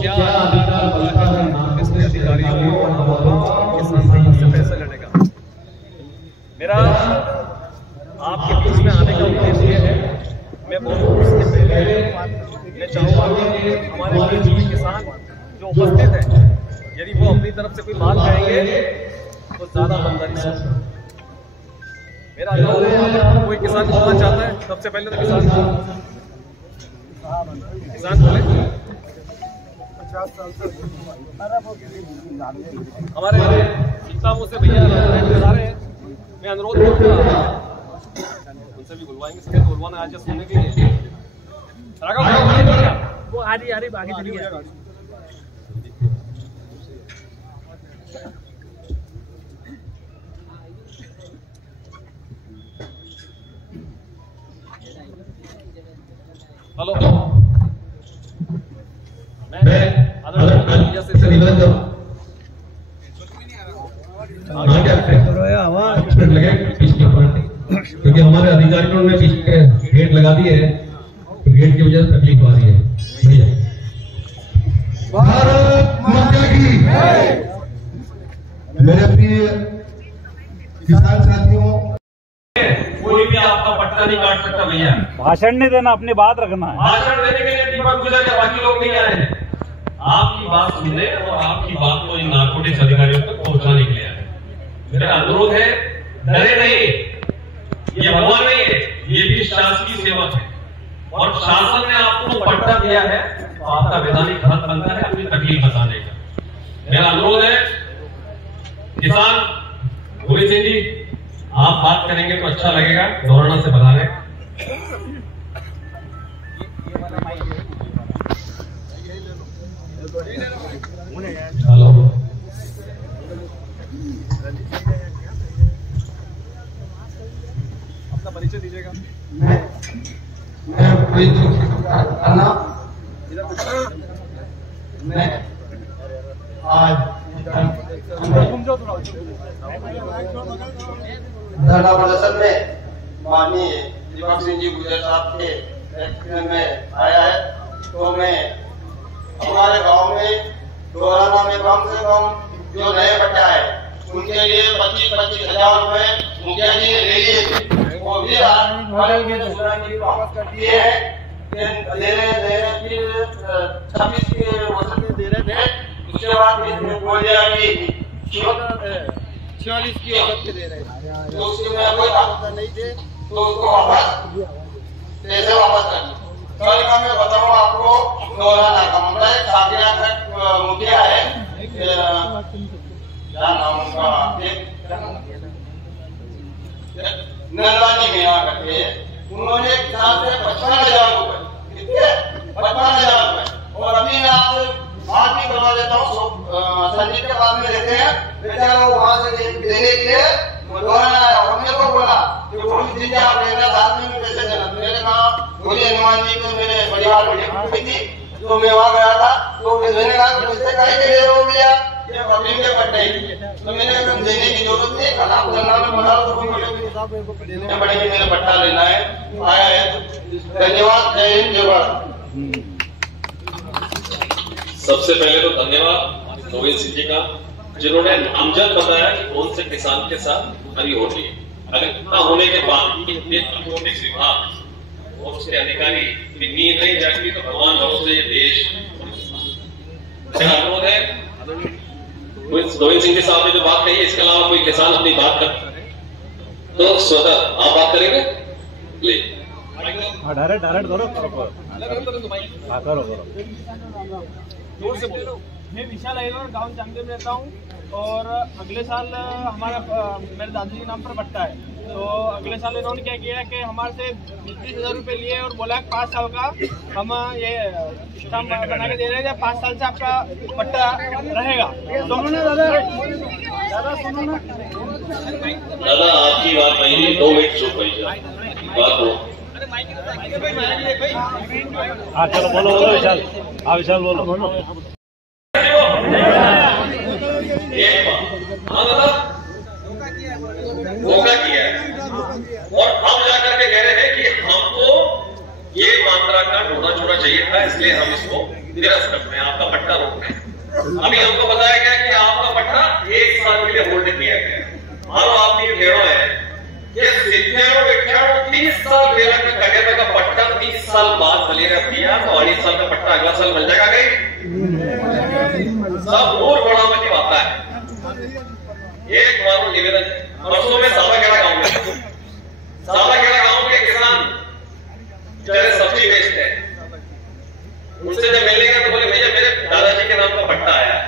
क्या अधिकार बनता है किसने अधिकारियों को किसान भाइयों से पैसा लेने का। मेरा आपके बीच में आने का उद्देश्य ये है, मैं बोलूँ उसके पहले मैं चाहूँगा कि हमारे बीच में किसान जो उपस्थित है, यदि वो अपनी तरफ से कोई बात कहेंगे तो ज़्यादा बंदारी से मेरा अनुरोध है। अगर कोई किसान बोलना चाहता है, सबसे पहले तो किसान बोले। हमारे सीतामऊ से भैया बता रहे हैं, मैं अनुरोध करूँगा उनसे भी बुलवाएंगे, सभी बुलवाना आज सुनने के लिए। वो आ रही आगे चली गया। हेलो, मैं से निवेदन क्योंकि हमारे अधिकारियों ने पीछे गेट लगा दिए है, तो गेट की वजह से तकलीफ आ रही है। भैया भारत माता की मेरे प्रिय किसान साथियों, कोई भी आपका पट्टा नहीं काट सकता भैया। भाषण नहीं देना, अपनी बात रखना है। भाषण देने के लिए दीपक गुजर के बाकी लोग नहीं आए हैं। आपकी बात सुनने और आपकी बात को इन नारकोटिक्स अधिकारियों तक पहुंचाने के लिए आए। मेरा अनुरोध है, डरे नहीं, ये भगवान नहीं है, ये भी शासकीय सेवक है और शासन ने आपको पट्टा दिया है तो आपका वैधानिक हक बनता है अपनी तकलीफ बताने का। मेरा अनुरोध है, किसान गोविंद सिंह जी आप बात करेंगे तो अच्छा लगेगा, दोहराना से बता रहे। हेलो, अपना परिचय दीजिएगा। मैं आज धरना प्रदर्शन में माननीय दीपक सिंह जी गुजर साहब के नेतृत्व में आया है। तो मैं हमारे गांव में दोराना में कम से कम जो नए बच्चा है उनके लिए 25-25 हजार रुपए मुखिया जी ने ले लिए, वो भी वापस कर दिए हैं। 26 के वजन में दे रहे थे, उसके बाद बोल दिया कि 46 की औसत के दे रहे थे, तो उसके में कोई आपत्ति नहीं थे, तो उसको वापस पैसे वापस कर दिए। कल का मैं बताऊँ आपको, दोराना का मामला है, सादिया तक मुखिया है, क्या नाम उनका, नंदानी मीना करके, उन्होंने किसान से 55,000 रुपए, कितने 55,000 रुपए, और अभी मैं आपसे बात भी करवा देता हूँ, संजीव के बाद में देते हैं, बेचारा वो वहां से देने के लिए दोराना आया और मेरे को बोला कि गोविंद सिंह जी आप लेना, साथ में पैसे देना। मैंने कहा बोलिए हनुमान जी को मेरे परिवार में हुई थी, तो मैं वहां गया था, तो मैंने कहा पैसे काहे के लिए हो गया, ये पब्लिक के पट्टे, तो मैंने कहा देने की जरूरत नहीं, कल आप गंगा में मरा तो कोई देने पड़ेगी, मेरा पट्टा लेना है, आया है। धन्यवाद, जय हिंद, जय भारत। सबसे पहले तो धन्यवाद गोविंद सिंह जी का, जिन्होंने नामजद बताया कि कौन से किसान के साथ हरी हो रही है। अगर इतना होने के बाद नारकोटिक्स विभाग और उसके अधिकारी नींद नहीं जाएगी तो भगवान भरोसे ये देश। मेरा अनुरोध है, गोविंद सिंह के साहब ने जो बात कही है, इसके अलावा कोई किसान अपनी बात कर तो स्वतः आप बात करेंगे, ले डायरेक्ट करो, जोर से बोलो। मैं विशाल अहिर गाँव चांदे में रहता हूँ और अगले साल हमारा मेरे दादाजी के नाम पर पट्टा है। तो अगले साल इन्होंने क्या किया कि हमारे से 30,000 रुपये लिए और बोला 5 साल का हम ये स्टाम्प बना के दे रहे हैं, 5 साल से आपका पट्टा रहेगा। तो उन्होंने दादा सुनो ना, दादा आपकी बात नहीं, 2 मिनट चुप रहिए, बात हो। हाँ चलो बोलो विशाल, हाँ विशाल बोलो। धोखा किया है और अब जाकर के कह रहे हैं कि हमको ये मात्रा का ढोना छोड़ा चाहिए था, इसलिए हम इसको निरस्त करते हैं, आपका पट्टा रोकते हैं। अभी हमको बताया गया कि आपका पट्टा 1 साल के लिए होल्ड किया गया। मानो आपकी भेड़ो है कि 30 साल भेड़ा के कटे का पट्टा 30 साल बाद मलेरिया दिया तो 2.5 साल का पट्टा अगला साल मिल जाएगा नहीं। सब और बड़ा की बात है। एक मानो निवेदन, परसों में सालाखेड़ा गांव के किसान बेचारे सब्जी बेचते हैं, उनसे जब मिलने का तो बोले भैया मेरे दादाजी के नाम का पट्टा आया।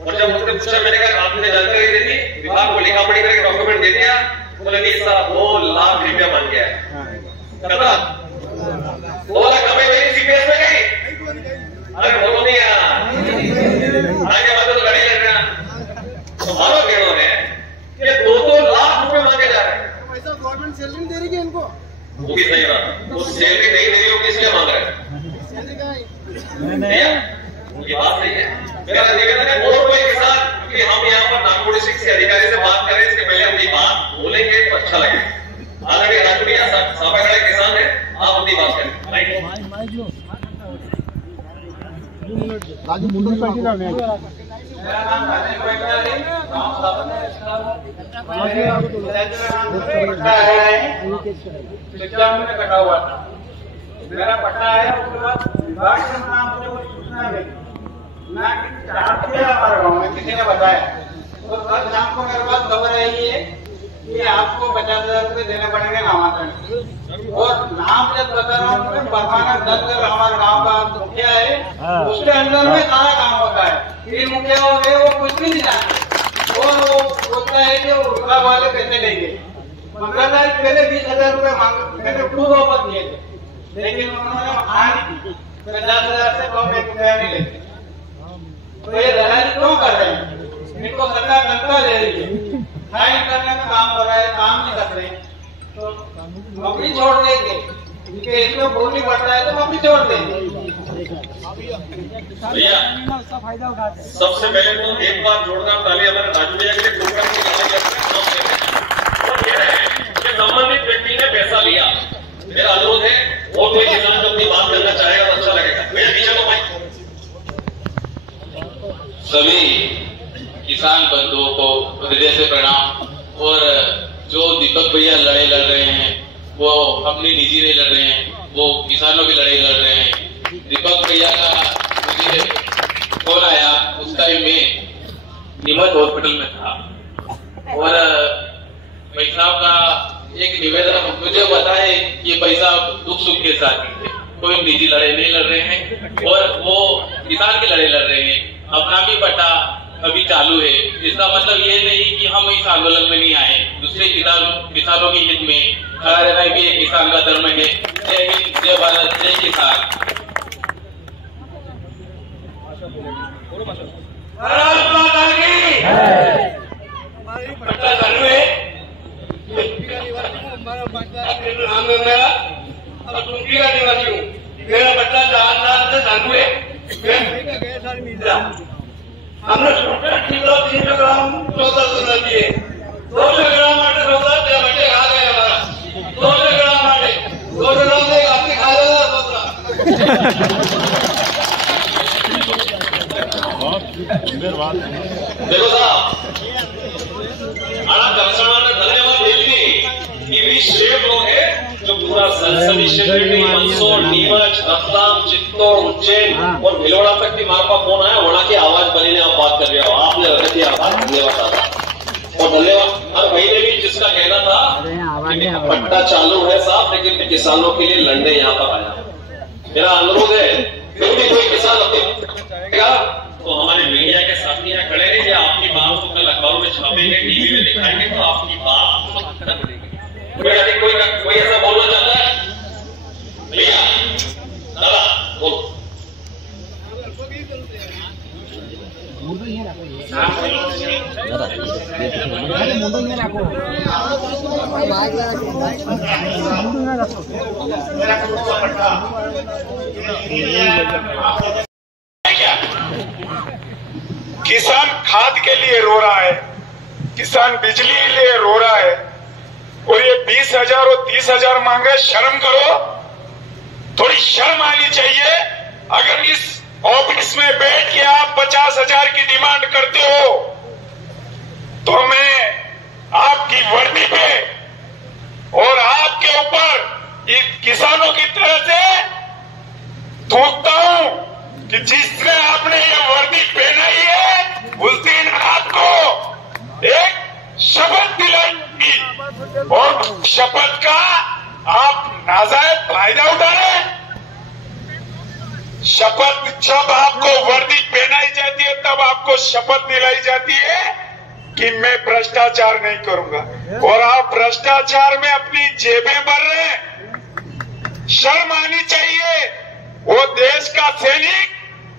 और जब उनसे पूछा, मैंने कहा आपने जानकारी दे दी, विभाग को लिखा पढ़ी करके डॉक्यूमेंट दे दिया, बोले नहीं साहब 2 लाख रुपया बन गया है। 2 लाख हमें मेरी सीपीएस में गई। अरे बोलो नहीं यार, आगे बाद तो लड़ाई लड़ रहा। हमारा कहना है कि 2-2 लाख रुपए मांगे जा रहे हैं। ऐसा गवर्नमेंट सैलरी दे रही है इनको, वो भी सही बात, वो सैलरी नहीं दे रही हो किसलिए मांग रहे हैं? उनकी बात नहीं है। मेरा निवेदन है और कोई किसान, क्योंकि हम यहाँ पर नागपुर डिस्ट्रिक्ट के अधिकारी से बात करें इसके पहले अपनी बात बोलेंगे तो अच्छा लगेगा। ऑलरेडी राजपुरिया सापाखेड़ा किसान है, आप अपनी बात करें। राजू मुंडन पार्टी का मैं कटा हुआ था, मेरा पट्टा आया। उसके बाद विभाग से नाम मुझे कुछ सूचना नहीं, ना हमारे गाँव में किसी ने बताया। तो कल शाम को मेरे पास खबर आई है कि आपको 50,000 रुपये देने पड़ेंगे नामांकन। और नाम जब बता रहा हूँ, परमानंद दल हमारे गाँव का मुखिया है, उसके अंदर में सारा काम होता है। 3 मुखिया हो गए, वो कुछ भी नहीं जानते। और वो बोलता है कि वो विभाग वाले पैसे देंगे। 15 तारीख पहले 20,000 रुपये मैंने खुद वापस दिए थे, लेकिन उन्होंने मान 50,000 से कम 1 रुपया नहीं लेते। तो ये दलाली क्यों कर रहे हैं? इनको सरकार तनख्वाह दे रही है, फाइन करने में काम कर रहा है, काम नहीं कर रहे, तो नौकरी छोड़ देंगे। क्योंकि इसमें बोलनी पड़ता है तो नौकरी छोड़ देंगे। भैया सबसे पहले तो एक बार जोरदार ताली हमारे राजू भैया के लिए प्रोग्राम की संबंधित व्यक्ति ने पैसा लिया। मेरा अनुरोध है और कोई किसान जो अपनी बात करना चाहेगा तो अच्छा लगेगा। मेरे पीछे को माइक। सभी किसान बंधुओं को हृदय से प्रणाम। और जो दीपक भैया लड़ाई लड़ रहे हैं वो अपनी निजी नहीं लड़ रहे हैं, वो किसानों की लड़ाई लड़ रहे हैं। दीपक भैया का मुझे फोन आया, उस टाइम में नीमच हॉस्पिटल में था और भाई साहब का एक निवेदन मुझे बताए कि भाई साहब दुख सुख के साथ कोई निजी लड़ाई नहीं लड़ रहे हैं और वो किसान की लड़ाई लड़ रहे हैं। अपना भी पट्टा अभी चालू है। इसका मतलब ये नहीं कि हम इस आंदोलन में नहीं आए, दूसरे किसानों के हित में खड़ा रहना भी एक किसान का धर्म है। जय हिंद, जय भारत, जय किसान। पट्टा चालू है, तुमकी का निवासी हूँ, मेरा बच्चा 4 साल से चालू है। हमने 300 ग्राम 1400 दिए, 200 ग्राम आटे 14 बच्चे खा गए हमारा। 200 ग्राम आटे 200 ग्राम से आपके खा लेगा 14। देखो साहब, आना दर्शनाने धन्यवाद देती कि 20 शेर लोग हैं जो पूरा संसदीय क्षेत्र में मंदसौर, नीमच, रतलाम, चित्तौड़, उज्जैन और भिलवाड़ा तक की मार्फा फोन आया। वहां की आवाज बनी ने आप बात कर रहे हो, आपने रखी आवाज। धन्यवाद दादा और धन्यवाद हर भाई ने भी जिसका कहना था कि पट्टा चालू है साहब, लेकिन मैं किसानों के लिए लड़ने यहाँ पर आया। मेरा अनुरोध है फिर भी कोई किसान अपने तो हमारे मीडिया के साथी यहाँ खड़े रहिए। आपकी बात को कल अखबारों में छापेंगे, टीवी में दिखाएंगे तो आपकी बात कोई ऐसा बोलना चाहता है? भैया दादा बोलो। किसान खाद के लिए रो रहा है, किसान बिजली के लिए रो रहा है और ये 20,000 और 30,000 मांग रहे। शर्म करो, थोड़ी शर्म आनी चाहिए। अगर इस ऑफिस में बैठ के आप 50,000 की डिमांड करते हो, तो मैं आपकी वर्दी पे और आपके ऊपर इन किसानों की तरह से थूकता हूं कि जिसने आपने ये वर्दी पहनाई है उस दिन आपको एक शपथ दिलाएंगी और शपथ का आप नाजायज फायदा उठा रहे हैं। शपथ जब आपको वर्दी पहनाई जाती है तब आपको शपथ दिलाई जाती है कि मैं भ्रष्टाचार नहीं करूंगा, और आप भ्रष्टाचार में अपनी जेबें भर रहे हैं। शर्म आनी चाहिए। वो देश का सैनिक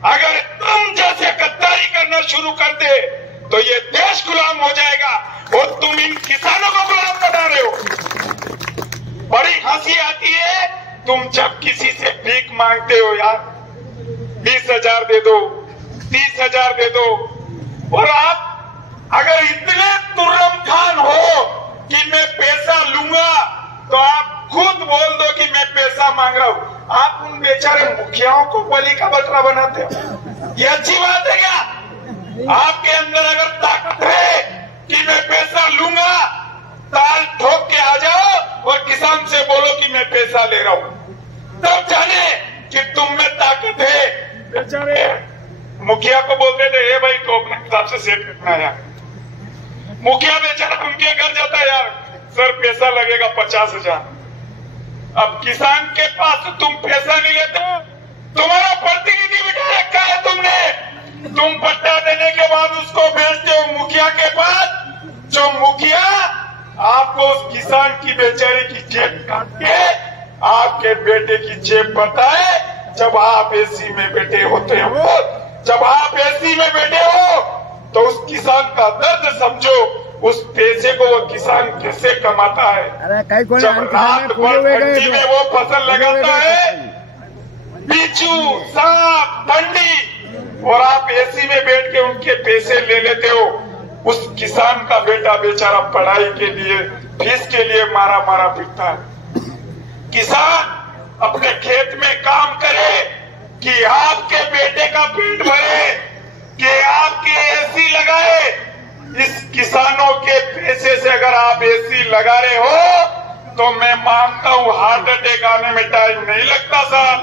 अगर तुम जैसे गद्दारी करना शुरू कर दे तो ये देश गुलाम हो जाएगा, और तुम इन किसानों को गुलाम बना रहे हो। बड़ी हंसी आती है तुम जब किसी से भीख मांगते हो, यार 20,000 दे दो, 30,000 दे दो, और आप अगर इतने तुर्रम खान हो कि मैं पैसा लूंगा तो आप खुद बोल दो कि मैं पैसा मांग रहा हूं। आप उन बेचारे मुखियाओं को बलि का बकरा बनाते हो, ये अच्छी बात है क्या? आपके अंदर अगर ताकत है कि मैं पैसा लूंगा, ताल ठोक के आ जाओ और किसान से बोलो कि मैं पैसा ले रहा हूं, तब जाने कि तुम में ताकत है। बेचारे मुखिया को बोलते थे, हे भाई तो अपने हिसाब से सेट करना है। मुखिया बेचारा उनके घर जाता है, यार सर पैसा लगेगा 50,000। अब किसान के पास तुम पैसा नहीं लेते, तुम्हारा प्रतिनिधि बिठा रखा है तुमने, तुम पट्टा देने के बाद उसको भेजते हो मुखिया के पास, जो मुखिया आपको उस किसान की बेचारे की जेब काट के आपके बेटे की जेब भरता है। जब आप एसी में बैठे होते हो, जब आप एसी में बैठे हो तो उस किसान का दर्द समझो, उस पैसे को वो किसान कैसे कमाता है। जब रात भर ठंडी में वो फसल लगाता है, बिच्छू, सांप, ठंडी, और आप एसी में बैठ के उनके पैसे ले लेते हो। उस किसान का बेटा बेचारा पढ़ाई के लिए, फीस के लिए मारा मारा पिटता है। किसान अपने खेत में काम करे कि आपके बेटे का पेट भरे, कि आपके एसी लगाए। इस किसानों के पैसे से अगर आप एसी लगा रहे हो तो मैं मानता हूं हार्ट अटैक आने में टाइम नहीं लगता साहब।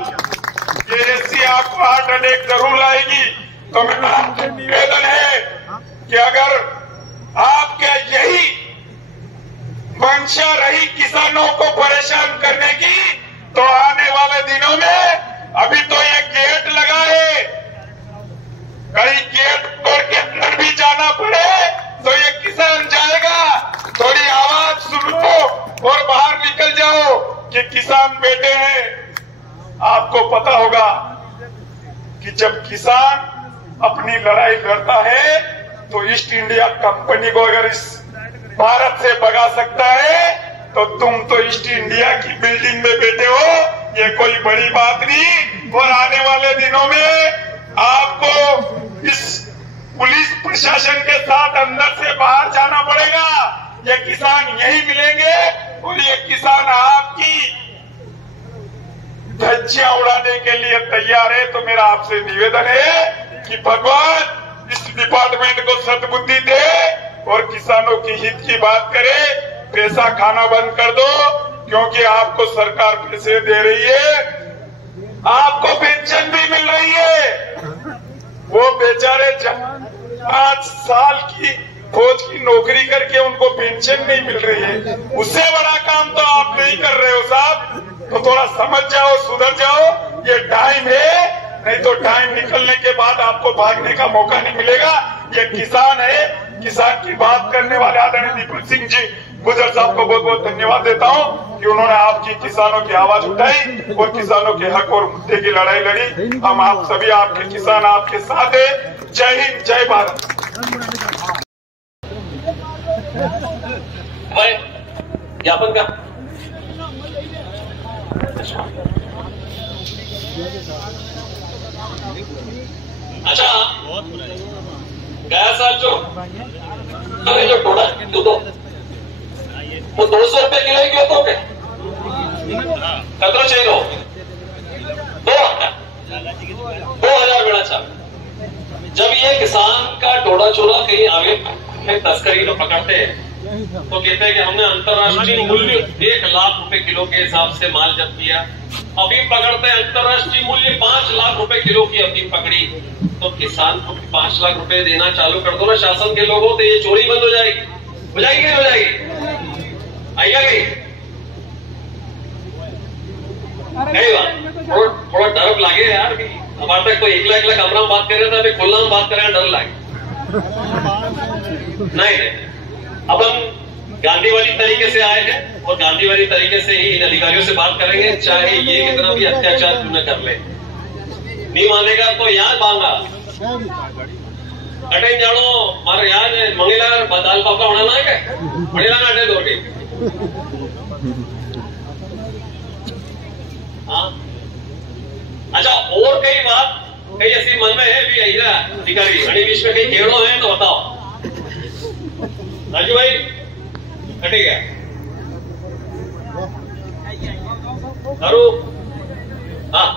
ये एसी आपको हार्ट अटैक जरूर लाएगी। तो मेरा निवेदन है कि अगर आपके यही मंशा रही किसानों को परेशान करने की, तो आने वाले दिनों में, अभी तो ये गेट लगा है, कहीं गेट तोड़ के अंदर भी जाना पड़े तो ये किसान जाएगा। थोड़ी आवाज सुन लो और बाहर निकल जाओ कि किसान बैठे हैं। आपको पता होगा कि जब किसान अपनी लड़ाई लड़ता है तो ईस्ट इंडिया कंपनी को अगर इस भारत से भगा सकता है तो तुम तो ईस्ट इंडिया की बिल्डिंग में बैठे हो, ये कोई बड़ी बात नहीं। और आने वाले दिनों में आपको इस पुलिस प्रशासन के साथ अंदर से बाहर जाना पड़ेगा। ये किसान यही मिलेंगे और ये किसान आपकी धज्जियां उड़ाने के लिए तैयार है। तो मेरा आपसे निवेदन है कि भगवान इस डिपार्टमेंट को सद्बुद्धि दे और किसानों की हित की बात करे। पैसा खाना बंद कर दो, क्योंकि आपको सरकार पैसे दे रही है, आपको पेंशन भी मिल रही है। वो बेचारे 5 साल की फौज की नौकरी करके उनको पेंशन नहीं मिल रही है, उससे बड़ा काम तो आप नहीं कर रहे हो साहब। तो थोड़ा समझ जाओ, सुधर जाओ। ये टाइम है, नहीं तो टाइम निकलने के बाद आपको भागने का मौका नहीं मिलेगा। ये किसान है, किसान की बात करने वाले आदरणीय दीपक सिंह जी गुजर साहब को बहुत बहुत धन्यवाद देता हूं कि उन्होंने आपकी किसानों की आवाज उठाई और किसानों के हक और मुद्दे की लड़ाई लड़ी। हम आप सभी आपके किसान आपके साथ है। जय हिंद, जय भारत। ज्ञापन का अच्छा, गया साल जो टोला वो 200 रुपए किलो ही तो कतरो चाहिए 2 2000 बेड़ा चालू। जब ये किसान का टोड़ा चोरा कहीं आगे में तस्करी को पकड़ते हैं तो कहते हैं कि हमने अंतर्राष्ट्रीय मूल्य 1 लाख रुपए किलो के हिसाब से माल जब्त किया। अफीम पकड़ते हैं, अंतर्राष्ट्रीय मूल्य 5 लाख रुपए किलो की अफीम पकड़ी, तो किसान को 5 लाख रुपए देना चालू कर दो ना शासन के लोगों, तो ये चोरी बंद हो जाएगी। हो जाएगी नहीं हो जाएगी? आएगा नहीं? नहीं बात थोड़ा डर लागे यार कि हमारे तक तो एकला कमरा में बात कर रहे थे, अभी खुला में बात कर रहे हैं, डर लागे नहीं। अब हम गांधीवादी तरीके से आए हैं और गांधीवादी तरीके से ही इन अधिकारियों से बात करेंगे, चाहे ये कितना भी अत्याचार क्यों न कर ले। नहीं मानेगा तो याद मांगा अटे जानो मारे याद मंगेला दाल पापड़ा होना ना है मंगेला ना अटे दो के हाँ। अच्छा, और कई बात कई ऐसी मन में है भी अहिरा अधिकारी घड़ी बीच में कई केड़ो है तो बताओ राजू भाई कटे गया करो। हाँ,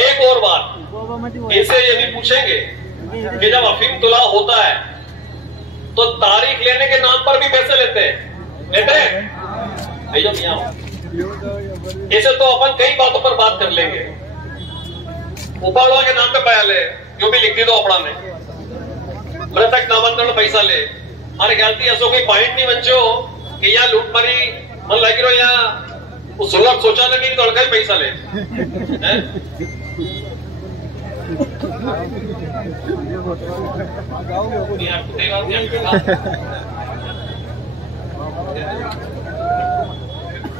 एक और बात इनसे ये भी पूछेंगे कि जब अफीम तुला होता है तो तारीख लेने के नाम पर भी पैसे लेते हैं इसे तो अपन कई बातों पर बात कर लेंगे। उपाड़वा के नाम पे बयान ले क्यों भी लिख दी दो अपना में मृतक नामांतरण पैसा ले अरे ख्याल ऐसा कोई पॉइंट नहीं बच्चो कि यहाँ लूट मारी मन लगी रहो यहाँ सुलभ सोचा नहीं तो अड़का ही पैसा ले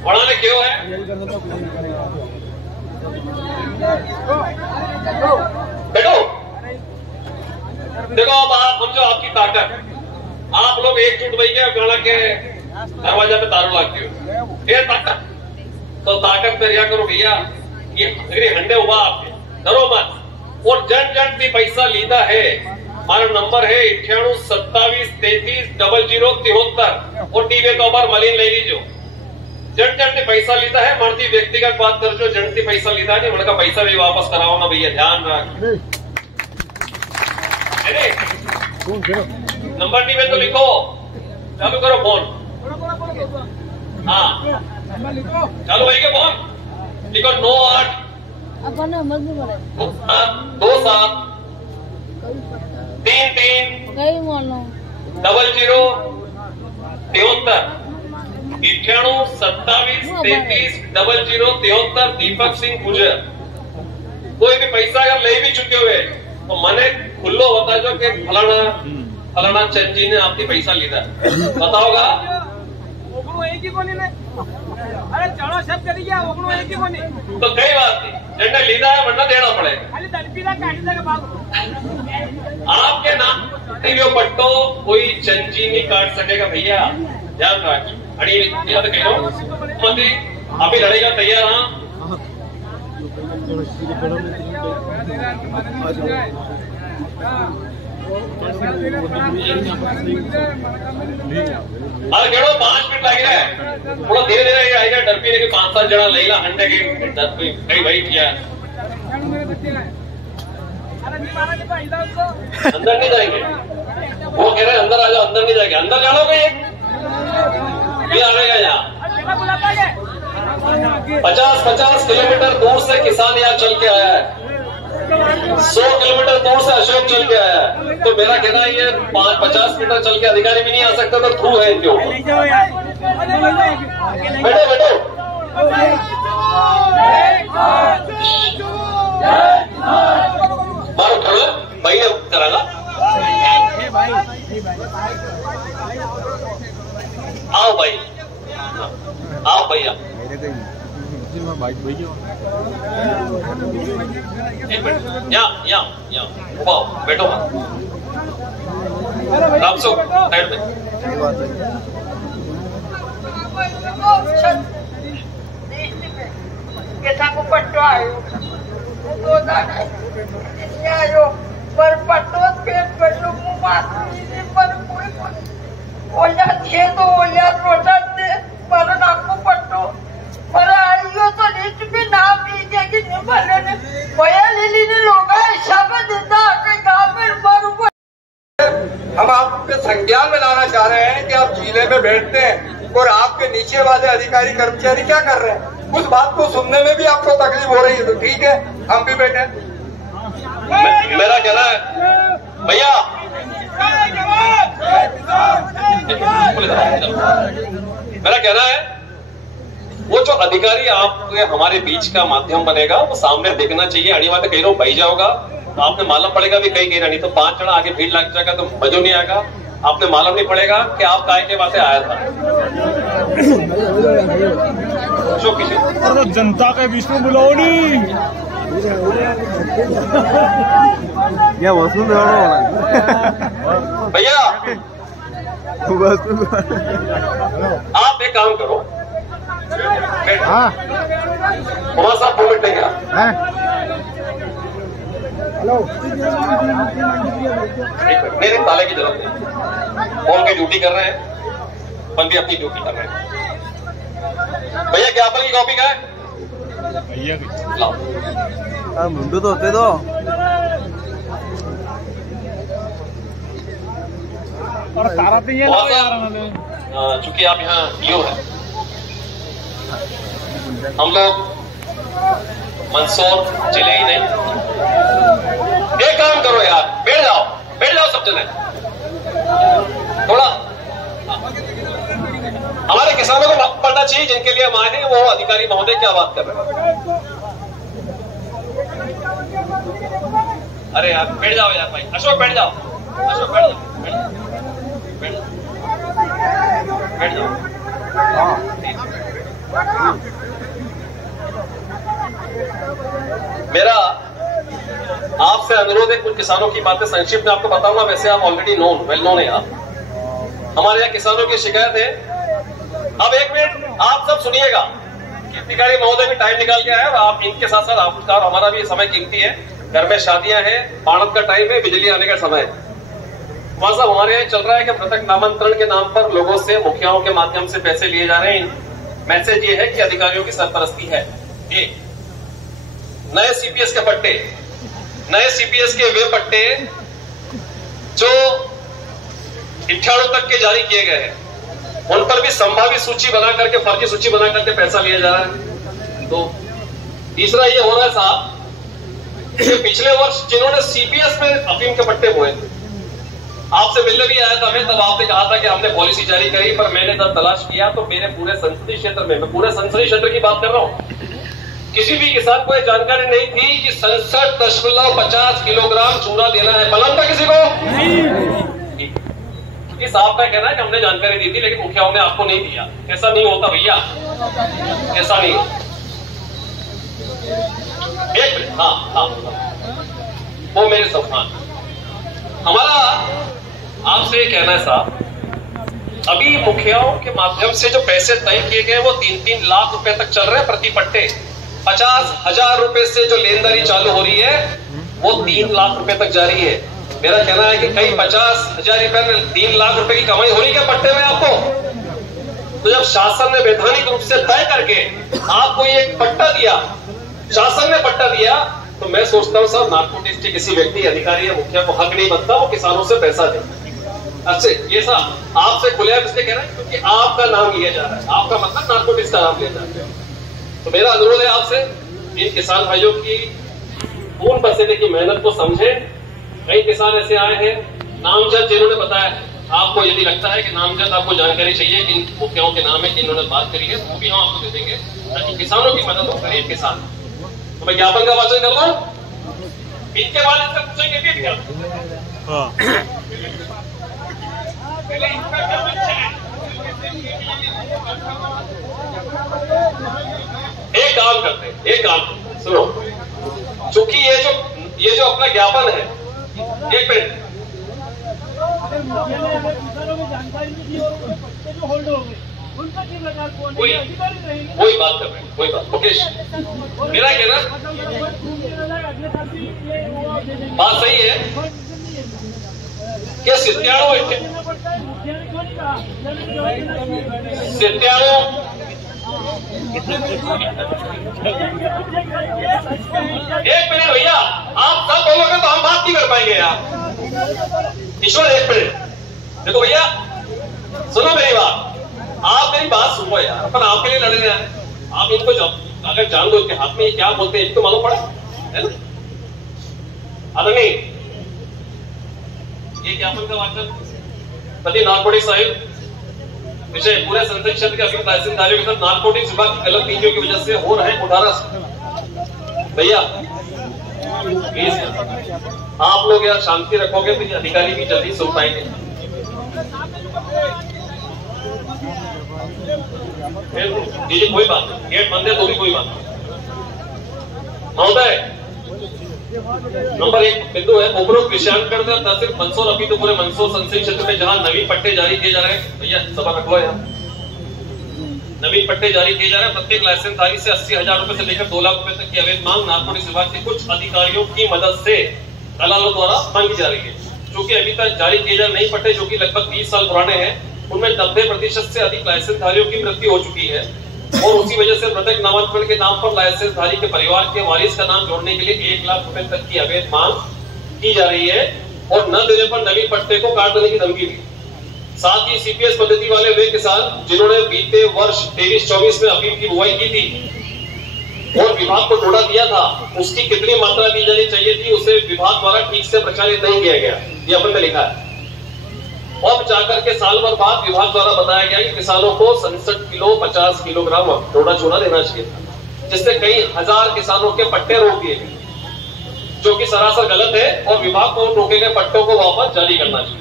पढ़ाने क्यों है बेटो देखो अब आप समझो आपकी ताकत आप लोग एकजुट भाई के गाना के दरवाजा पे तारों लागती हो ये ताकत तो ताकत पे रिया करो भैया ये हंडे हुआ आपके डरो मत और जन जन भी पैसा लीदा है। हमारा नंबर है 98 27 33 00 और टीवी तो बार मलिन ले लीजो जन जन ने पैसा लीता है मर्दी व्यक्तिगत बात कर जो जन से पैसा लीता है उनका पैसा भी वापस कराओ ना भैया ध्यान रख नंबर टीवी तो लिखो चालू करो फोन हाँ चालू भाई के फोन लिखो 98 2 7 3 3 00 93 27 33 00 दीपक सिंह गुजर। कोई भी पैसा अगर ले भी चुके हुए तो मने खुल्लो होता जो कि फलाना चंद जी ने आपकी पैसा लीधा बताओगा एक ही कोनी ने अरे चलो सब करी गया ओगनो एक ही कोनी तो कई बात नहीं जिन्होंने लीधा है वरना देना पड़ेगा खाली तलपीला काटी देगा बात आपके नाम टीवी पट्टो कोई चंजी नहीं काट सकेगा भैया ध्यान रख अड़ी याद करो मत अभी लड़ेगा तैयार हाँ अरे केड़ो 5 मिनट लगे रहे थोड़ा धीरे धीरे आएगा डर पी 5-7 जना लेगा हंडे के डर कई भाई किया अंदर नहीं जाएंगे वो कह रहे अंदर आ जाओ अंदर नहीं जाएंगे अंदर जाओगे ये आएगा यहाँ 50 किलोमीटर दूर से किसान यहाँ चल के आया है 100 किलोमीटर दूर से अशोक चल के आया है तो मेरा कहना है ये 50 मीटर चल के अधिकारी भी नहीं आ सकता तो थ्रू है इनके बैठो बैठो मारो खड़ा भाई कराना आओ भाई आओ भैया यहाँ बैठो साइड में को पट्टो आयो आयो पर पट्टो पेट पट्टो मुंह मासी पर कोई ओया छे तो ओया रोटा दे पर नाको पट्टो पर और आपके नीचे वाले अधिकारी कर्मचारी क्या कर रहे हैं, उस बात को सुनने में भी आपको तकलीफ हो रही है। तो ठीक है, हम भी बैठे। मेरा कहना है भैया, मेरा कहना है वो जो अधिकारी आपके हमारे बीच का माध्यम बनेगा वो सामने देखना चाहिए। अड़ी बात कहीं बही जाओगा तो आपने मालूम पड़ेगा भी कहीं गई, नहीं तो 5 जन आगे भीड़ लग जाएगा तो मजो नहीं आएगा। आपने मालूम नहीं पड़ेगा कि आप काय के वास्ते आया था। जो किसी तो जनता के बीच में बुलाओ नहीं, क्या वसूल भैया आप एक काम करो, वहां साहब 2 मिनट देंगे। मेरे ताले की जरूरत नहीं, फोन की ड्यूटी कर रहे हैं, अपन भी अपनी ड्यूटी कर रहे हैं। भैया ज्ञापन की कॉपी का है भैया लाओ। मुंडू तो होते तो और तारा तो ये चूंकि आप यहाँ यूं है, हम लोग मंदसौर जिले ही नहीं। एक काम करो यार, बैठ जाओ सब जने। थोड़ा हमारे किसानों को वक्त पड़ना चाहिए जिनके लिए हम आए हैं। वो अधिकारी महोदय क्या बात कर रहे हैं? अरे यार बैठ जाओ यार भाई, अशोक बैठ जाओ, अशोक बैठ जाओ, बैठ जाओ। मेरा आपसे अनुरोध है, कुछ किसानों की बातें संक्षिप्त में आपको बताऊंगा। वैसे आप ऑलरेडी वेल नोन है आप। हमारे यहाँ किसानों की शिकायत है। अब 1 मिनट आप सब सुनिएगा कि अधिकारी महोदय भी टाइम निकाल के आए और आप इनके साथ साथ आपका हमारा भी समय कीमती है। घर में शादियां हैं, पाणत का टाइम है, बिजली आने का समय है। वहां साहब हमारे यहाँ चल रहा है कि पृथक नामांतरण के नाम पर लोगों से मुखियाओं के माध्यम से पैसे लिए जा रहे हैं। मैसेज ये है कि अधिकारियों की सरपरस्ती है। एक नए सीपीएस के पट्टे, नए सीपीएस के वे पट्टे जो 98 तक के जारी किए गए हैं, उन पर भी संभावित सूची बना करके, फर्जी सूची बना करके पैसा लिया जा रहा है। तो तीसरा ये हो रहा है साहब, पिछले वर्ष जिन्होंने सीपीएस में अफीम के पट्टे बोए थे, आपसे मिलने भी आया था मैं, तब आपने कहा था कि हमने पॉलिसी जारी करी, पर मैंने जब तलाश किया तो मेरे पूरे संसदीय क्षेत्र में, मैं पूरे संसदीय क्षेत्र की बात कर रहा हूं, किसी भी किसान को यह जानकारी नहीं थी कि 67.50 किलोग्राम चूरा देना है। मालूम था किसी को? इस आपका कहना है कि हमने जानकारी दी थी लेकिन मुखियाओं ने आपको नहीं दिया। ऐसा नहीं होता भैया, ऐसा नहीं होता। एक मिनट, हाँ, वो मेरे सम्मान। हमारा आपसे ये कहना है साहब, अभी मुखियाओं के माध्यम से जो पैसे तय किए गए वो 3-3 लाख रुपए तक चल रहे हैं प्रति पट्टे। 50,000 रुपए से जो लेनदारी चालू हो रही है वो 3 लाख रुपए तक जारी है। मेरा कहना है कि कई 50,000 रुपए में 3 लाख रुपए की कमाई हो रही है पट्टे में आपको। तो जब शासन ने वैधानिक रूप से तय करके आपको ये पट्टा दिया, शासन ने पट्टा दिया, तो मैं सोचता हूं साहब नार्कोटिक्स के किसी व्यक्ति, अधिकारी या मुखिया को हक नहीं बनता वो किसानों से पैसा दे। अच्छा ये साहब आपसे खुलेआम इसलिए कह रहे हैं क्योंकि आपका नाम लिया जा रहा है, आपका मतलब नार्कोटिक्स का नाम लिया जा रहा है। तो मेरा अनुरोध है आपसे, इन किसान भाइयों की खून पसीने की मेहनत को समझें। कई किसान ऐसे आए हैं नामजद जिन्होंने बताया, आपको यदि लगता है कि नामजद आपको जानकारी चाहिए कि इन मुखियाओं के नाम है जिन्होंने बात करी है, वो भी हम आपको दे देंगे ताकि किसानों की मदद हो, गरीब किसान। तो मैं ज्ञापन का वाचन कर रहा हूं, इनके बाद इससे पूछेंगे भी क्या। एक काम करते हैं, एक काम सुनो, चूंकि ये जो अपना ज्ञापन है, एक मिनट, वही बात कर रहे हैं, वही बात। मुकेश मेरा कहना बात सही है कि 97 एक मिनट भैया, आप सब बोलोगे तो हम बात नहीं कर पाएंगे यार। ईश्वर एक मिनट देखो भैया, सुनो मेरी बात। आप मेरी बात सुनो यार, अपन आपके लिए लड़ रहे हैं। आप इनको अगर जान दो इनके हाथ में ये क्या बोलते हैं इनको मालूम पड़ा है ना। आदमी ये ज्ञापन का वाचन प्रति नारकोटिक्स साहिब विषय पूरे संसदीय क्षेत्र के अभियुक्त तहसीलदारों के साथ नारकोटिक्स विभाग की गलत नीतियों की वजह से हो रहे मुठारा। भैया प्लीज आप लोग यार शांति रखोगे तो ये अधिकारी भी जल्दी सुन पाएंगे। दीजिए कोई बात नहीं, गेट बंद है तो भी कोई बात नहीं। महोदय नंबर 1 बिंदु है उपरोक्त विषयांकन तहसील मंदसौर अभी तो पूरे मंदसौर संसदीय क्षेत्र में जहां नवीन पट्टे जारी किए जा रहे हैं, भैया सभा रखो यहाँ, नवीन पट्टे जारी किए जा रहे हैं। प्रत्येक लाइसेंसधारी से 80,000 रुपए से लेकर 2 लाख रुपए तक की अवैध मांग नारकोटिक्स विभाग के कुछ अधिकारियों की मदद से दलालों द्वारा मांगी जा रही है। चूंकि अभी तक जारी किए जा नए पट्टे जो कि लगभग 20 साल पुराने हैं, उनमें 90% से अधिक लाइसेंसधारियों की मृत्यु हो चुकी है और उसी वजह से मृतक नामांकन के नाम पर लाइसेंसधारी के परिवार के वारिस का नाम जोड़ने के लिए 1 लाख रुपए तक की अवैध मांग की जा रही है और न देने पर नवीन पट्टे को काट देने की धमकी दी। साथ ही सीपीएस पद्धति वाले वे किसान जिन्होंने बीते वर्ष 23-24 में अफीम की बुआई की थी और विभाग को टोड़ा दिया था, उसकी कितनी मात्रा दी जानी चाहिए थी उसे विभाग द्वारा ठीक से प्रचारित नहीं किया गया, ये अपन में लिखा है। अब जाकर के साल भर बाद विभाग द्वारा बताया गया कि किसानों को 67 किलो 50 किलोग्राम डोडा चूना देना चाहिए था, जिससे कई हजार किसानों के पट्टे रोक दिए गए, जो कि सरासर गलत है और विभाग को रोके गए पट्टों को वापस जारी करना चाहिए।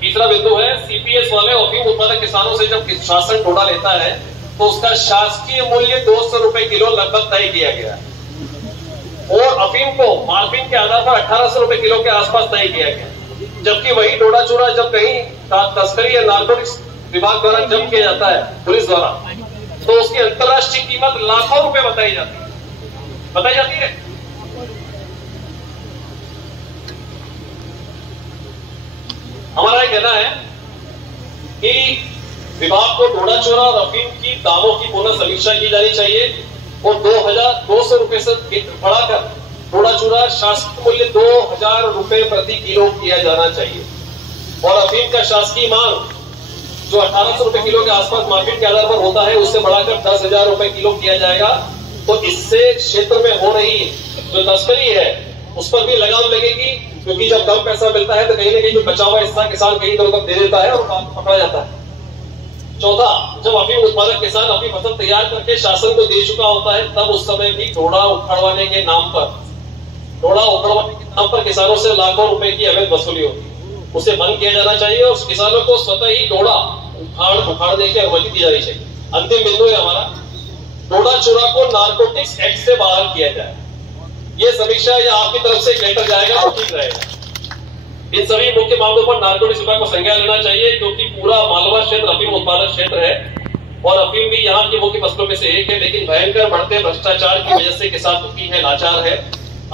तीसरा बिंदु है सीपीएस वाले अफीम उत्पादक किसानों से जब शासन डोडा लेता है तो उसका शासकीय मूल्य 200 रुपए किलो लगभग तय किया गया है और अफीम को मार्जिन के आधार पर 1800 रुपए किलो के आसपास तय किया गया, जबकि वही डोडा चूरा जब कहीं तस्करी या नारकोटिक्स विभाग द्वारा जब्त किया जाता है पुलिस द्वारा तो उसकी अंतरराष्ट्रीय कीमत लाखों रुपए बताई जाती है। हमारा यह कहना है कि विभाग को डोडा चूरा और अफीम की दामों की पुनः समीक्षा की जानी चाहिए और 2,200 रुपए से बढ़ाकर डोडा चूरा शासकीय मूल्य 2,000 रुपए प्रति किलो किया जाना चाहिए और अफीम का शासकीय मांग जो 1800 रुपए किलो के आसपास मार्केट के आधार पर होता है उससे बढ़ाकर 10,000 रुपए किलो किया जाएगा। तो इससे क्षेत्र में हो रही जो तस्करी है उस पर भी लगाम लगेगी, क्योंकि जब कम पैसा मिलता है तो कहीं ना कहीं जो बचा हुआ हिस्सा किसान कहीं इधर दे देता है और पकड़ा जाता है। चौथा, जब अफीम उत्पादक किसान अपनी फसल तैयार करके शासन को दे चुका होता है तब उस समय भी डोडा उखड़वाने के नाम पर किसानों से लाखों रुपए की अवैध वसूली होती है, उसे बंद किया जाना चाहिए और किसानों को स्वतः ही डोडा उखाड़ने की अनुमति दी जानी चाहिए। अंतिम बिंदु है हमारा, डोडा चूरा को नारकोटिक्स एक्ट से बाहर किया जाए। ये समीक्षा या आपकी तरफ से एक लेटर जाएगा तो ठीक रहेगा। इन सभी मुख्य मामलों पर नारकोटिक्स विभाग को संज्ञान लेना चाहिए, क्योंकि पूरा मालवा क्षेत्र अफीम उत्पादक क्षेत्र है और अफीम भी यहाँ की मुख्य फसलों में से एक है, लेकिन भयंकर बढ़ते भ्रष्टाचार की वजह से किसान दुखी है, लाचार है।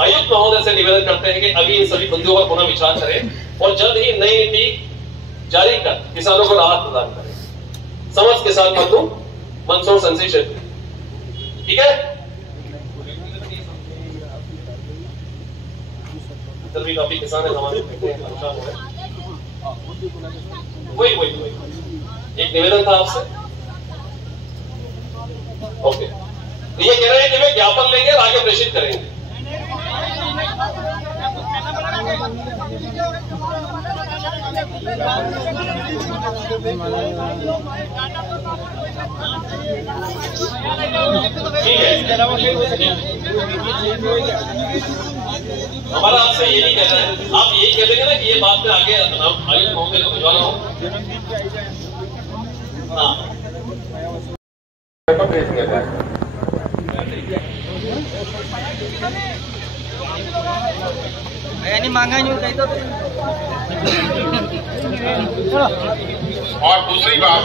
आयुक्त महोदय से निवेदन करते हैं कि अभी इन सभी मुद्दों पर पुनः विचार करें और जल्द ही नई नीति जारी कर किसानों को राहत प्रदान करें। समस्त किसान बंधु मंदसौर संसदीय क्षेत्र, ठीक है। भी काफी किसान है हमारे, वही एक निवेदन था आपसे। ओके, ये कह रहे हैं कि वे ज्ञापन लेंगे और आगे प्रेषित करेंगे। ठीक है, हमारा आपसे ये नहीं कहना है, आप यही कह देंगे ना कि ये बात में आगे आयुक्त महोदय को भिजवाना हो। यानी मांगा नहीं कही तो। और दूसरी बात